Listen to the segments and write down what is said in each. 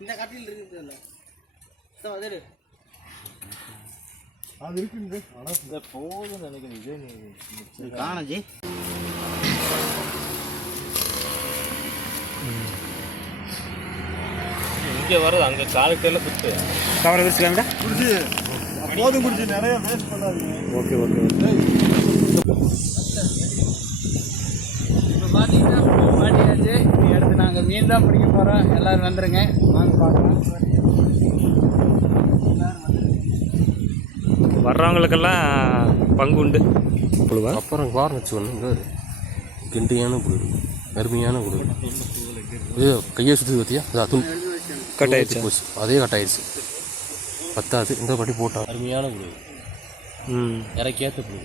இந்த கட்டில் இருக்குது அது அது இருக்குங்க ஆனால் போதும் நினைக்கிறேன். இதே நீ காணஜி இங்கே வர்றது அங்கே காலக்கையில் குத்து. கவரை விரிச்சுக்கலாம்டா குடிச்சு போதும் குடிச்சு நிறைய வேஸ்ட் பண்ணாதீங்க. ஓகே ஓகே ஓகே இப்போ பார்த்தீங்கன்னா மாட்டியாச்சு இனி அடுத்து நாங்கள் மீன் தான் பிடிக்க போகிறோம் எல்லோரும் வந்துருங்க. வாங்க பார்க்கலாம். வர்றவங்களுக்கெல்லாம் பங்கு உண்டு. புழுவா? அப்புறம் வாரம் ஒன்று கிண்டியான புழு. அருமையான புழு. இது கையை சுற்றி பார்த்தியா அது அதுவும் கட் ஆயிடுச்சா போச்சு. அதே கட் ஆயிடுச்சு பத்தாது. இந்த பட்டி. போட்டான் அருமையான புழு. ம். இறக்கியாத்த புழு.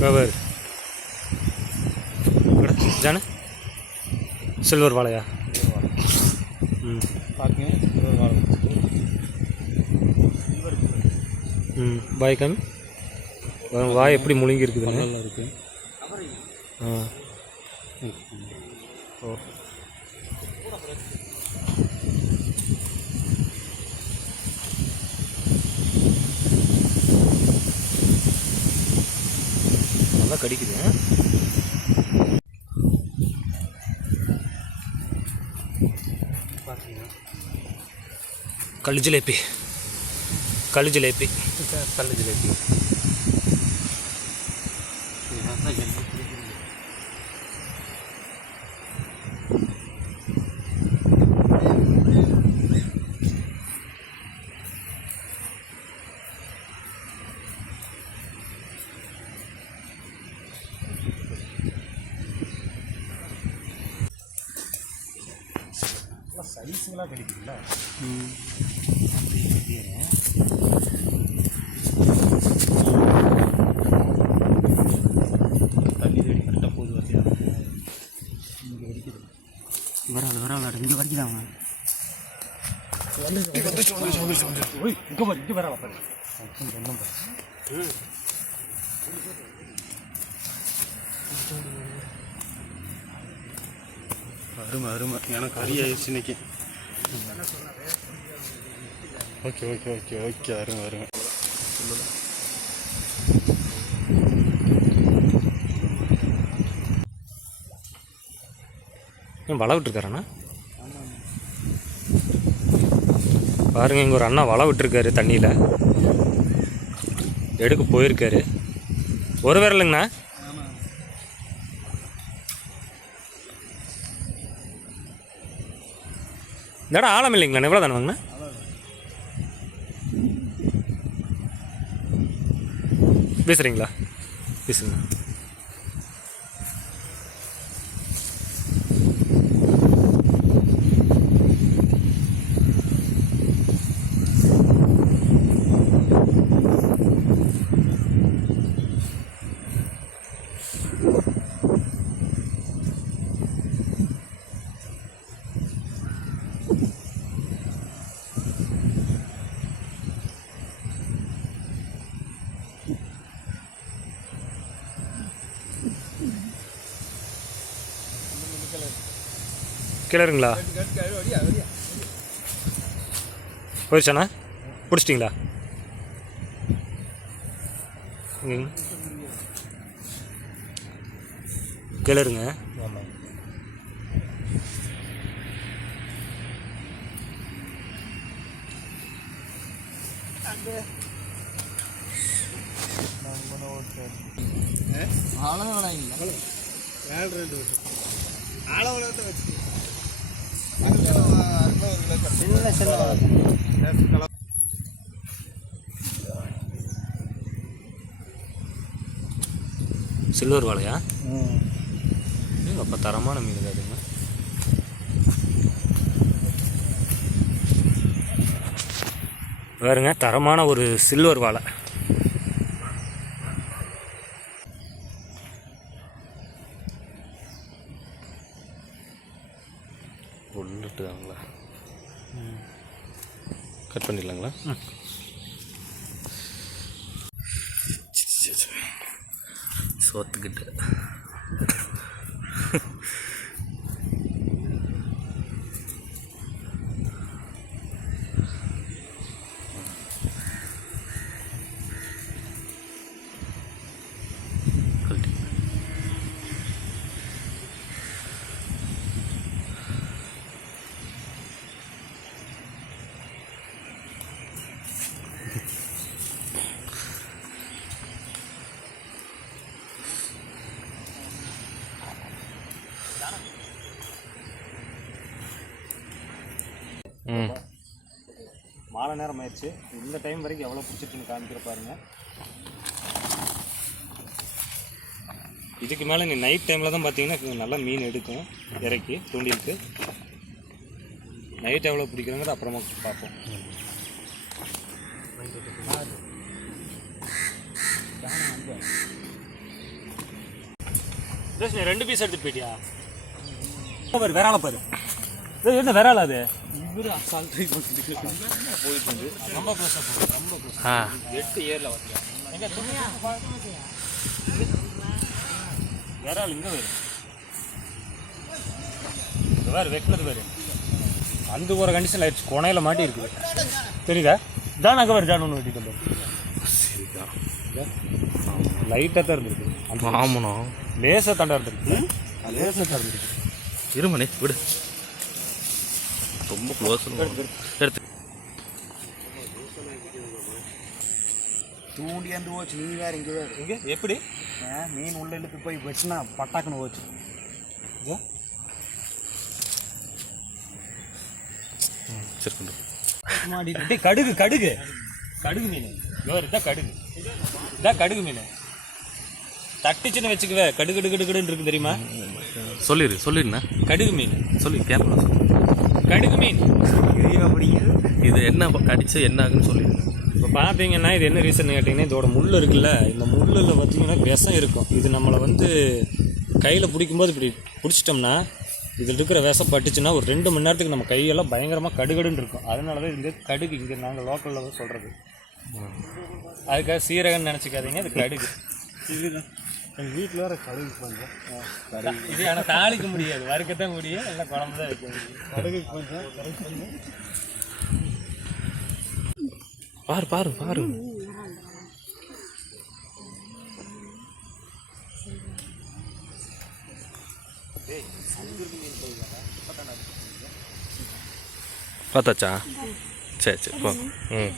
கவர் ஜானு. சில்வர் வாழையா? ம். ம் பாய் கம் வாய் எப்படி முழுங்கி இருக்குதுன்னு நல்லா இருக்கு. ஆ. ஓ. நல்லா கடிக்குது. ஆ? கல்லு ஜிலேபி. கல்லு ஜிலேபி. கல்லு ஜிலேபி. சைஸுங்களாம் கிடைக்குதுல்ல தண்ணி தேடி கரெக்டாக போகுது பார்த்தியா வராது வராது இங்கே வரைக்கும் இங்கே பாரு இங்கே வர பாரு. அருமை அருமை. எனக்கு அரிய ஆயிடுச்சு இன்னைக்கு. Okay okay okay okay. அருமை அருமை. ஏன் வலை விட்டுருக்காரண்ணா பாருங்க இங்கே ஒரு அண்ணா வலை விட்டுருக்காரு தண்ணியில். எடுக்க போயிருக்காரு. ஒரு விரலுங்கண்ணா. இந்த இடம் ஆழம் இல்லைங்களா எவ்வளோ தானே வாங்கண்ணா பேசுகிறீங்களா பேசுங்க கிளறுங்களா? போயிடுச்சாண்ணா? பிடிச்சிட்டிங்களா? இல்லை ஏழு ரெண்டு விட்டு ஆளவளத்தை வச்சு சின்ன சின்ன வளர்க்கும் சில்வர் வாழையா அப்போ தரமான மீன் அதுங்க வேறுங்க தரமான ஒரு சில்வர் வாழை. சோத்துக்கிட்டு. மாலை நேரம் ஆயிடுச்சு. இந்த டைம் வரைக்கும் எவ்வளோ பிடிச்சிட்டுன்னு காமிக்கிற பாருங்க. இதுக்கு மேலே நீ நைட் டைமில் தான் பார்த்தீங்கன்னா நல்லா மீன் எடுக்கும் இறக்கி தூண்டிலுக்கு. நைட் எவ்வளோ பிடிக்கிறோங்கிறது அப்புறமா பார்ப்போம். ரெண்டு பீஸ் எடுத்துட்டு போயிட்டியா? பாரு விரால பாரு. ஏய், என்ன விரால அது? ரொம்ப க்ளோஸாக போகுது ரொம்ப க்ளோஸ் ஆ. எட்டு ஏரில் வரல எங்க துணியா விரால் இங்கே வரும் இங்க வேறு வெட்டினது வேறு அந்த ஒரு கண்டிஷன் ஆயிடுச்சு. கொனையில் மாட்டி இருக்குது தெரியுதா? தான் அங்கே வேறு ஜான் ஒன்று வெட்டிட்டு பாரு லைட்டாக தான் இருந்திருக்கு. ஆமாண்ணா. லேசாக தண்டா இருந்திருக்கு. லேசாக தான் இருந்திருக்கு. இருமணி விடு. ரொம்ப க்ளோஸ் எடுத்து. தூண்டி வந்து போச்சு நீ வேற இங்கே வேறு. இங்கே? எப்படி? மீன் உள்ள இழுத்து போய் வச்சுனா பட்டாக்குன்னு போச்சு. சரி கடுகு கடுகு. கடுகு மீன். இவர் இதான் கடுகு. இதான் கடுகு மீன். தட்டுச்சுன்னு வச்சுக்குவே கடுகு கடுகு கடுகுன்னு இருக்கு தெரியுமா? சொல்லிடு சொல்லிடுண்ணா கடுகு மீன். சொல்லி கேமரா சொல்லு. கடுகு மீன் இது என்ன கடிச்சு என்ன ஆகுன்னு சொல்லிடுங்க இப்போ பார்த்தீங்கன்னா இது என்ன ரீசன் கேட்டிங்கன்னா இதோட முள் இருக்குல்ல இந்த முள்ளில் பார்த்தீங்கன்னா விஷம் இருக்கும். இது நம்மளை வந்து கையில் பிடிக்கும்போது இப்படி பிடிச்சிட்டோம்னா இதில் இருக்கிற விஷம் பட்டுச்சுன்னா ஒரு ரெண்டு மணி நேரத்துக்கு நம்ம கையெல்லாம் பயங்கரமாக கடுகடுன்னு இருக்கும். அதனால தான் இங்கே கடுகு இங்கே நாங்கள் லோக்கலில் தான் சொல்கிறது அதுக்காக சீரகம்னு நினச்சிக்காதீங்க அது கடுகு. எங்கள் வீட்டில் வேற கழுவி கொஞ்சம். இது ஆனால் தாளிக்க முடியாது. வறுக்கத்தான் முடியும். இல்லை குழம்பு தான் வைக்க முடியும். கடுகு கொஞ்சம் கரெக்ட் பண்ணி பாரு பாரு பாரு. பார்த்தாச்சா? சரி சரி போ. ம்.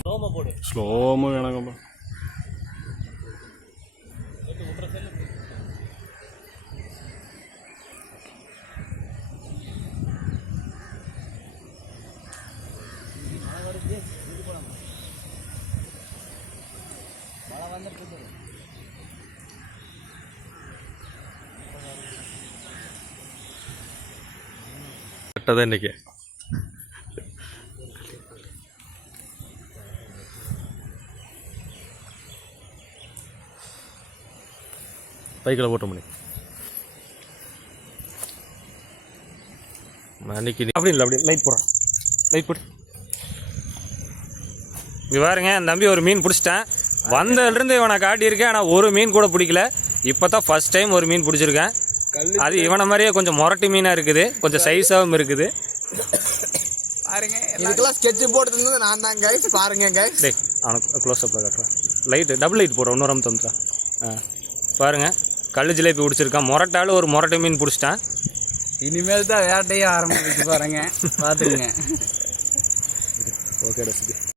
சோம போடு. ஸ்லோமாக வேணாங்கப்பா. கரெக்டாக தான் இன்றைக்கி பைக்கில் ஓட்ட முடியும் அன்னைக்கு நீ- அப்படி இல்லை அப்படி லைட் போடுறேன். லைட் போடு. இங்கே பாருங்க என் தம்பி ஒரு மீன் பிடிச்சிட்டேன். வந்ததுலேருந்து இவனை காட்டியிருக்கேன் ஆனால் ஒரு மீன் கூட பிடிக்கல. இப்போ தான் ஃபஸ்ட் டைம் ஒரு மீன் பிடிச்சிருக்கேன். அது இவனை மாதிரியே கொஞ்சம் முரட்டு மீனாக இருக்குது. கொஞ்சம் சைஸாகவும் இருக்குது. பாருங்க இதுக்கெல்லாம் ஸ்கெட்ச் போட்டு இருந்தது நான் தான் கைஸ் பாருங்க கைஸ் டேய் அவனுக்கு க்ளோஸ்அப்பில் காட்டுறேன் லைட்டு டபுள் லைட் போடுறேன் இன்னொரு தந்துட்டா ஆ பாருங்கள் கல் ஜிலேபி பிடிச்சிருக்கான். முரட்டாலும் ஒரு முரட்டு மீன் பிடிச்சிட்டான். இனிமேல் தான் வேட்டையே ஆரம்பிச்சு பாருங்க பார்த்துக்குங்க ஓகேடா சுத்தி